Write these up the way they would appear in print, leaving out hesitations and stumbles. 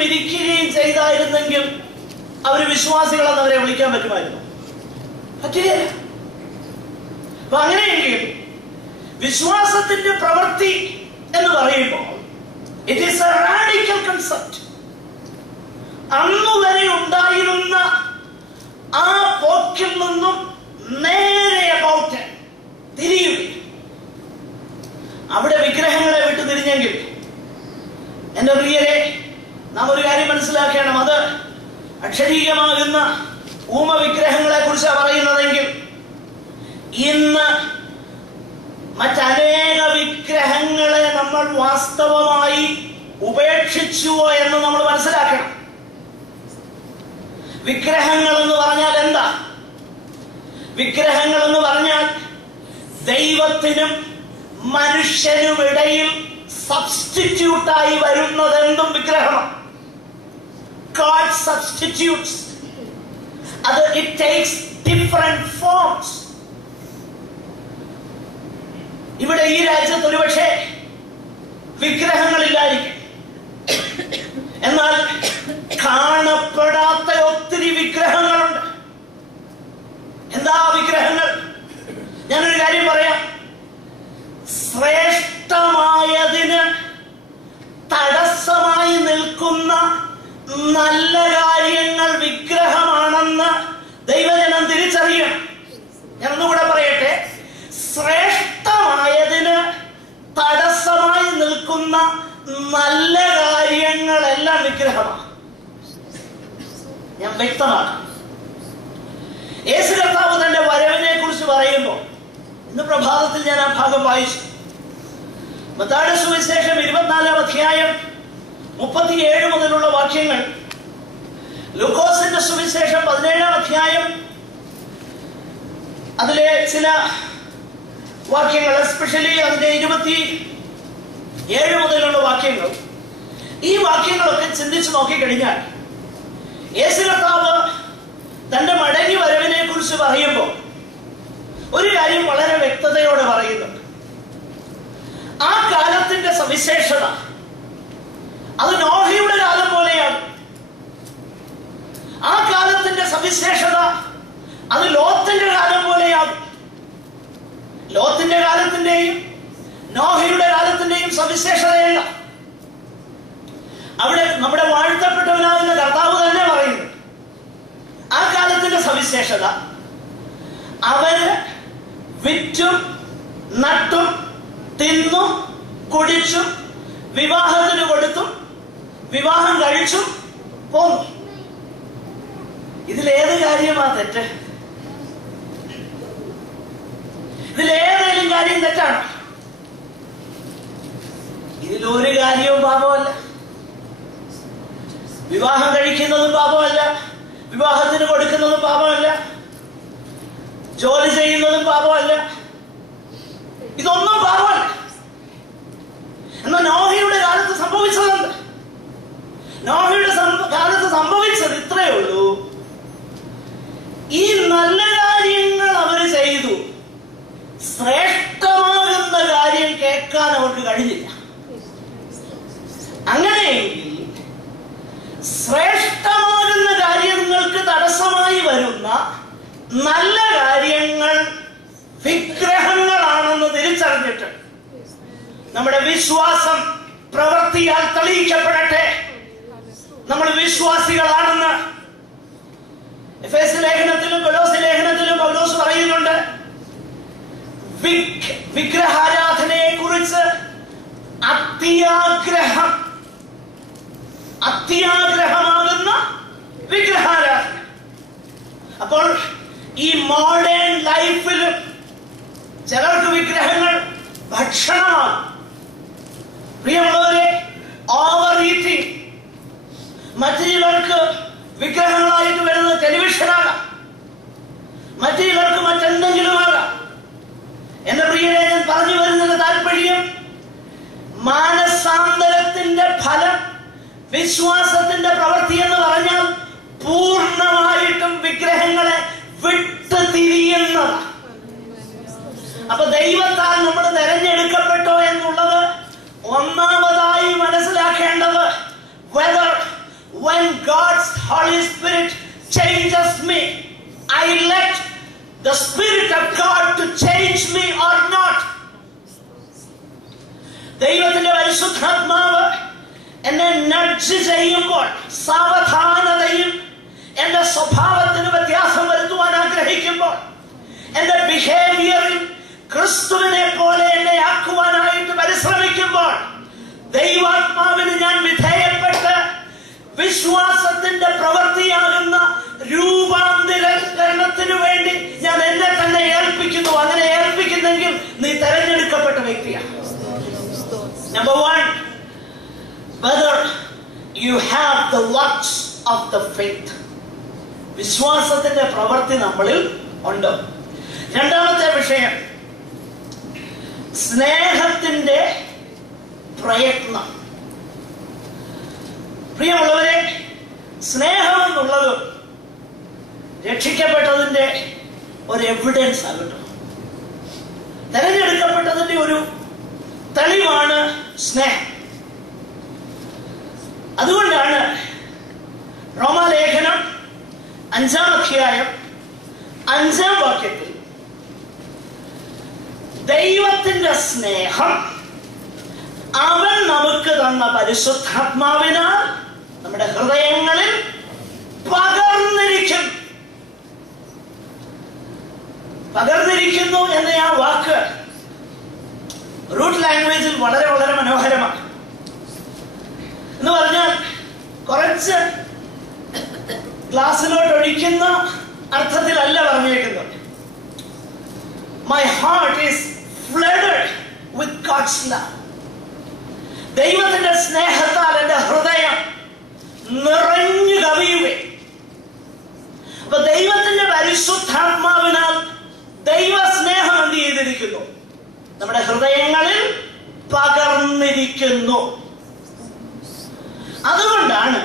പിരിക്കുകയും ചെയ്തായിരുന്നെങ്കിൽ അവർ വിശ്വാസികളെന്ന് അവരെ വിളിക്കാൻ പറ്റുമായിരുന്നു? പറ്റില്ല. അപ്പൊ അങ്ങനെയെങ്കിൽ വിശ്വാസത്തിന്റെ പ്രവൃത്തി എന്ന് പറയുമ്പോൾ it is A radical concept. അന്നുവരെ ഉണ്ടായിരുന്ന ആ പോക്കിൽ നിന്നും നേരെ അബൌട്ട് തിരിയുക. അവിടെ വിഗ്രഹങ്ങളെ വിട്ടു തിരിഞ്ഞെങ്കിൽ എന്റെ പ്രിയരെ, നാം ഒരു കാര്യം മനസ്സിലാക്കണം. അത് അക്ഷരീകമാകുന്ന ഊമ വിഗ്രഹങ്ങളെ കുറിച്ചാണ് പറയുന്നതെങ്കിൽ ഇന്ന് മറ്റനേക വിഗ്രഹങ്ങളെ നമ്മൾ വാസ്തവമായി ഉപേക്ഷിച്ചുവോ എന്ന് നമ്മൾ മനസ്സിലാക്കണം. വിഗ്രഹങ്ങൾ എന്ന് പറഞ്ഞാൽ എന്താ? വിഗ്രഹങ്ങൾ എന്ന് പറഞ്ഞാൽ ദൈവത്തിനും മനുഷ്യനുമിടയിൽ സബ്സ്റ്റിറ്റ്യൂട്ടായി വരുന്നത് എന്തും വിഗ്രഹമാണ്. God substitutes. It takes different forms. ഇവിടെ ഈ രാജ്യത്ത് ഒരുപക്ഷെ വിഗ്രഹങ്ങളില്ലായിരിക്കും, എന്നാൽ കാണപ്പെടാത്ത ഒത്തിരി വിഗ്രഹങ്ങളുണ്ട്. എന്താ വിഗ്രഹങ്ങൾ? ഞാനൊരു കാര്യം പറയാം. ശ്രേഷ്ഠമായതിന് തടസ്സമായി നിൽക്കുന്ന നല്ല കാര്യങ്ങൾ വിഗ്രഹമാണെന്ന് ദൈവജനം തിരിച്ചറിയണം. ഞാനൊന്നുകൂടെ പറയട്ടെ. ശ്രേഷ്ഠമായതിന് തടസ്സമായി നിൽക്കുന്ന നല്ല കാര്യങ്ങളെല്ലാം വിഗ്രഹമാണ്. ഞാൻ വ്യക്തമാക്കാം. യേശു കർത്താവ് തന്റെ വരവിനെ കുറിച്ച് പറയുമ്പോൾ ഇന്ന് പ്രഭാതത്തിൽ ഞാൻ ആ ഭാഗം വായിച്ചു. മത്തായിയുടെ സുവിശേഷം 24-ാം അധ്യായം 37 മുതലുള്ള വാക്യങ്ങൾ, ലൂക്കോസിന്റെ സുവിശേഷം 17-ാം അധ്യായം അതിലെ ചില വാക്യങ്ങൾ, എസ്പെഷ്യലി അതിന്റെ 27 മുതലുള്ള വാക്യങ്ങൾ, ഈ വാക്യങ്ങളൊക്കെ ചിന്തിച്ചു നോക്കിക്കഴിഞ്ഞാൽ യേശു കർത്താവ് തന്റെ മടങ്ങി വരവിനെ കുറിച്ച് പറയുമ്പോൾ ഒരു കാര്യം വളരെ വ്യക്തതയോടെ പറയുന്നുണ്ട്. ആ കാലത്തിന്റെ സവിശേഷത അത് നോഹയുടെ കാലം പോലെയാണ്. ആ കാലത്തിന്റെ സവിശേഷത അത് ലോത്തിന്റെ കാലം പോലെയാണ്. ലോത്തിന്റെ കാലത്തിന്റെയും നോഹയുടെ കാലത്തിന്റെയും സവിശേഷതയല്ല. അവിടെ നമ്മുടെ വാഴ്ത്തപ്പെട്ടവനാകുന്ന കർത്താവ് തന്നെ പറയുന്നു. ആ കാലത്തിന്റെ സവിശേഷത അവര് വിറ്റും നട്ടും തിന്നും കുടിച്ചും വിവാഹത്തിന് കൊടുത്തും വിവാഹം കഴിച്ചും പോന്നു. ഇതിലേത് കാര്യമാ തെറ്റ്? ഇതിലേതെങ്കിലും കാര്യം തെറ്റാണോ? ഇതിലൊരു കാര്യവും പാപമല്ല. വിവാഹം കഴിക്കുന്നതും പാപമല്ല, വിവാഹത്തിന് കൊടുക്കുന്നതും പാപമല്ല, ജോലി ചെയ്യുന്നതും പാപമല്ല. ഇതൊന്നും പാപമല്ല. എന്നാൽ നോഹയുടെ കാലത്ത് സംഭവിച്ചതുണ്ട്. നോഹയുടെ കാലത്ത് സംഭവിച്ചത് ഇത്രയേ ഉള്ളൂ. ഈ നല്ല കാര്യങ്ങൾ അവർ ചെയ്തു, ശ്രേഷ്ഠമാകുന്ന കാര്യം കേൾക്കാൻ അവർക്ക് കഴിഞ്ഞില്ല. അങ്ങനെയെങ്കിൽ ശ്രേഷ്ഠമാകുന്ന കാര്യങ്ങൾക്ക് തടസ്സമായി വരുന്ന നല്ല കാര്യങ്ങൾ വിഗ്രഹങ്ങളാണെന്ന് തിരിച്ചറിഞ്ഞിട്ട് നമ്മുടെ വിശ്വാസം പ്രവൃത്തിയാൽ തെളിയിക്കപ്പെടട്ടെ. നമ്മൾ വിശ്വാസികളാണെന്ന് എഫേസ്യ ലേഖനത്തിലും കൊലോസ്യ ലേഖനത്തിലും പൗലോസ് പറയുന്നുണ്ട്. വിഗ്രഹാരാധനയെ കുറിച്ച് അത്യാഗ്രഹമാകുന്ന വിഗ്രഹാരാധന. അപ്പോൾ ഈ മോഡേൺ ലൈഫിലും ചിലർക്ക് വിഗ്രഹങ്ങൾ ഭക്ഷണമാണ്. പ്രിയമുള്ളവരെ, ഓവർ ഈറ്റിംഗ്. മറ്റു ചിലർക്ക് വിഗ്രഹങ്ങളായിട്ട് വരുന്നത് ടെലിവിഷനാകാം, മറ്റു ചിലർക്ക് മറ്റെന്തെങ്കിലും ആകാം. എന്റെ പ്രിയരെ, ഞാൻ പറഞ്ഞു വരുന്നതിന്റെ താല്പര്യം മാനസാന്തരത്തിന്റെ ഫലം വിശ്വാസത്തിന്റെ പ്രവൃത്തി എന്ന് പറഞ്ഞാൽ പൂർണ്ണമായിട്ടും വിഗ്രഹങ്ങളെ വിട്ടു തിരിയുന്നതാണ്. അപ്പൊ ദൈവത്താൽ നമ്മൾ തെരഞ്ഞെടുക്കപ്പെട്ടോ എന്നുള്ളത് ഒന്നാമതായി മനസ്സിലാക്കേണ്ടത് whether when God's Holy Spirit changes me, I let the Spirit of God to change me or not. ദൈവത്തിന്റെ പരിശുദ്ധാത്മാവ് എന്നെ നഡ്ജ് ചെയ്യുമ്പോൾ സാവധാനതയും എന്റെ സ്വഭാവത്തിന് വ്യത്യാസം വരുത്തുവാൻ ആഗ്രഹിക്കുമ്പോൾ എന്റെ ബിഹേവിയറിൽ ക്രിസ്തുവിനെ പോലെ എന്നെ ആക്കുവാനായിട്ട് പരിശ്രമിക്കുമ്പോൾ ദൈവാത്മാവിന് ഞാൻ വിധേയപ്പെട്ട് വിശ്വാസത്തിന്റെ പ്രവൃത്തിയാകുന്ന രൂപാന്തരീകരണത്തിന് വേണ്ടി ഞാൻ എന്നെ തന്നെ ഏൽപ്പിക്കുന്നു. അങ്ങനെ ഏൽപ്പിക്കുന്നെങ്കിൽ നീ തെരഞ്ഞെടുക്കപ്പെട്ട വ്യക്തിയാണ്. Number one, whether you have the works of the faith. വിശ്വാസത്തിന്റെ പ്രവൃത്തി നമ്മളിൽ ഉണ്ടോ? രണ്ടാമത്തെ വിഷയം, സ്നേഹത്തിന്റെ പ്രയത്നം. പ്രിയമുള്ളവരെ, സ്നേഹം എന്നുള്ളത് രക്ഷിക്കപ്പെട്ടതിന്റെ ഒരു എവിഡൻസ് ആകട്ടെ, തെരഞ്ഞെടുക്കപ്പെട്ടതിന്റെ ഒരു തെളിവാണ് സ്നേഹം. അതുകൊണ്ടാണ് റോമാലേഖനം 5-ാം അധ്യായം 5-ാം വാക്യത്തിൽ ദൈവത്തിന്റെ സ്നേഹം അവൻ നമുക്ക് തന്ന പരിശുദ്ധാത്മാവിനാൽ നമ്മുടെ ഹൃദയങ്ങളിൽ പകർന്നിരിക്കുന്നു എന്ന ആ വാക്ക് റൂട്ട് ലാംഗ്വേജിൽ വളരെ വളരെ മനോഹരമാണ്. എന്ന് പറഞ്ഞാൽ കുറച്ച് ഗ്ലാസിലോട്ട് ഒഴിക്കുന്ന അർത്ഥത്തിലല്ല പറഞ്ഞേക്കുന്നത്. My heart is flooded with God's love. ദൈവത്തിന്റെ സ്നേഹത്താൽ എന്റെ ഹൃദയം നിറഞ്ഞു കവിയുക. അപ്പൊ ദൈവത്തിന്റെ പരിശുദ്ധാത്മാവിനാൽ ദൈവ സ്നേഹം എന്ത് ചെയ്തിരിക്കുന്നു? നമ്മുടെ ഹൃദയങ്ങളിൽ പകർന്നിരിക്കുന്നു. അതുകൊണ്ടാണ്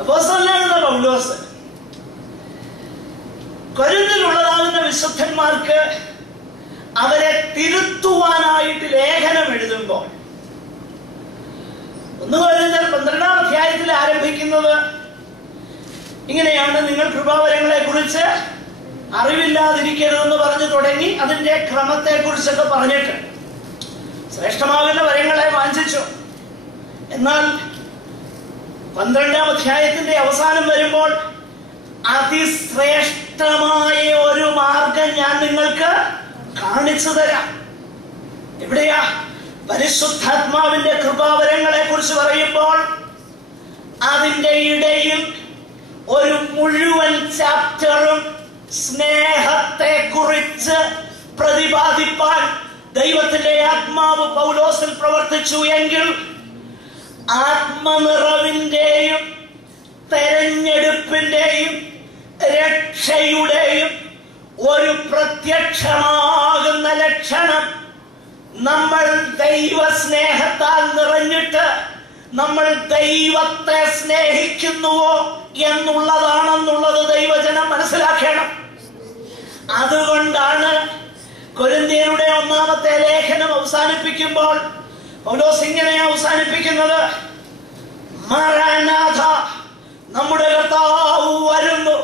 അപ്പോസ്തലനായ പൗലോസ് കൊരിന്തിലുള്ളതാകുന്ന വിശുദ്ധന്മാർക്ക് അവരെ തിരുത്തുവാനായിട്ട് ലേഖനം എഴുതുമ്പോൾ 1 കൊരിന്ത്യർ 12-ാം അധ്യായത്തിൽ ആരംഭിക്കുന്നത് ഇങ്ങനെയാണ്: നിങ്ങൾ കൃപാവരങ്ങളെ കുറിച്ച് അറിവില്ലാതിരിക്കരുതെന്ന് പറഞ്ഞു തുടങ്ങി അതിന്റെ ക്രമത്തെ കുറിച്ചൊക്കെ പറഞ്ഞിട്ട് ശ്രേഷ്ഠമാകുന്ന വരങ്ങളെ വാഞ്ചിച്ചു. എന്നാൽ 12-ാം അധ്യായത്തിന്റെ അവസാനം വരുമ്പോൾ അതിശ്രേഷ്ഠമായ ഒരു മാർഗം ഞാൻ നിങ്ങൾക്ക് കാണിച്ചു തരാം. എവിടെയാ? പരിശുദ്ധാത്മാവിന്റെ കൃപാവരങ്ങളെ കുറിച്ച് പറയുമ്പോൾ അതിന്റെ ഇടയിൽ ഒരു മുഴുവൻ ചാപ്റ്ററും സ്നേഹത്തെ കുറിച്ച് പ്രതിപാദിപ്പാൻ ദൈവത്തിന്റെ ആത്മാവ് പൗലോസിൽ പ്രവർത്തിച്ചു എങ്കിൽ ആത്മനിറവിന്റെയും തെരഞ്ഞെടുപ്പിന്റെയും രക്ഷയുടെയും ഒരു പ്രത്യക്ഷമാകുന്ന ലക്ഷണം നമ്മൾ ദൈവ സ്നേഹത്താൽ നിറഞ്ഞിട്ട് നമ്മൾ ദൈവത്തെ സ്നേഹിക്കുന്നുവോ എന്നുള്ളതാണെന്നുള്ളത് ദൈവജനം മനസ്സിലാക്കണം. അതുകൊണ്ടാണ് കൊരിന്ത്യരുടെ 1-ാമത്തെ ലേഖനം അവസാനിപ്പിക്കുമ്പോൾ പൗലോസ് ഇങ്ങനെ അവസാനിപ്പിക്കുന്നത്: മറനാഥ, നമ്മുടെ കർത്താവ് വരുന്നു.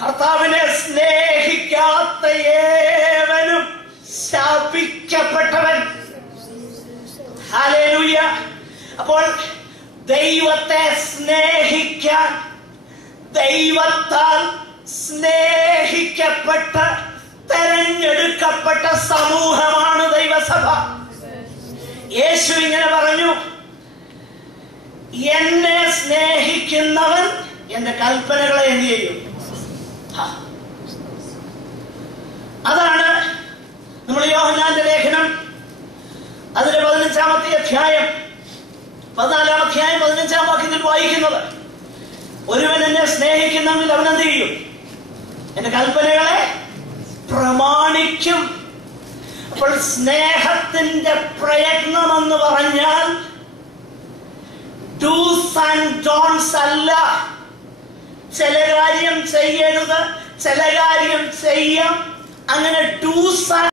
കർത്താവിനെ സ്നേഹിക്കാത്ത ഏവനും ശാപിക്കപ്പെട്ടവൻ. ഹല്ലേലൂയ. അപ്പോൾ ദൈവത്തെ സ്നേഹിക്കാൻ ദൈവത്താൽ സ്നേഹിക്കപ്പെട്ട തെരഞ്ഞെടുക്കപ്പെട്ട സമൂഹമാണ് ദൈവസഭ. യേശു ഇങ്ങനെ പറഞ്ഞു: എന്നെ സ്നേഹിക്കുന്നവൻ എന്റെ കൽപ്പനകളെ എന്ത് ചെയ്യും? അതാണ് നമ്മൾ യോഹന്നാന്റെ ലേഖനം അതിന്റെ 15-ാമത്തെ അധ്യായം 14-ാം അധ്യായം 15-ാം വാക്യത്തിൽ വായിക്കുന്നത്: ഒരുവൻ എന്നെ സ്നേഹിക്കുന്നെങ്കിൽ അവൻ എന്ത് ചെയ്യും? എന്റെ കൽപ്പനകളെ പ്രമാണിക്കും. അപ്പോൾ സ്നേഹത്തിന്റെ പ്രയത്നം എന്ന് പറഞ്ഞാൽ ഡൂസ് ആൻഡ് ഡോൺസ് അല്ല. ചില കാര്യം ചെയ്യരുത്, ചില കാര്യം ചെയ്യാം, അങ്ങനെ ഡൂസ്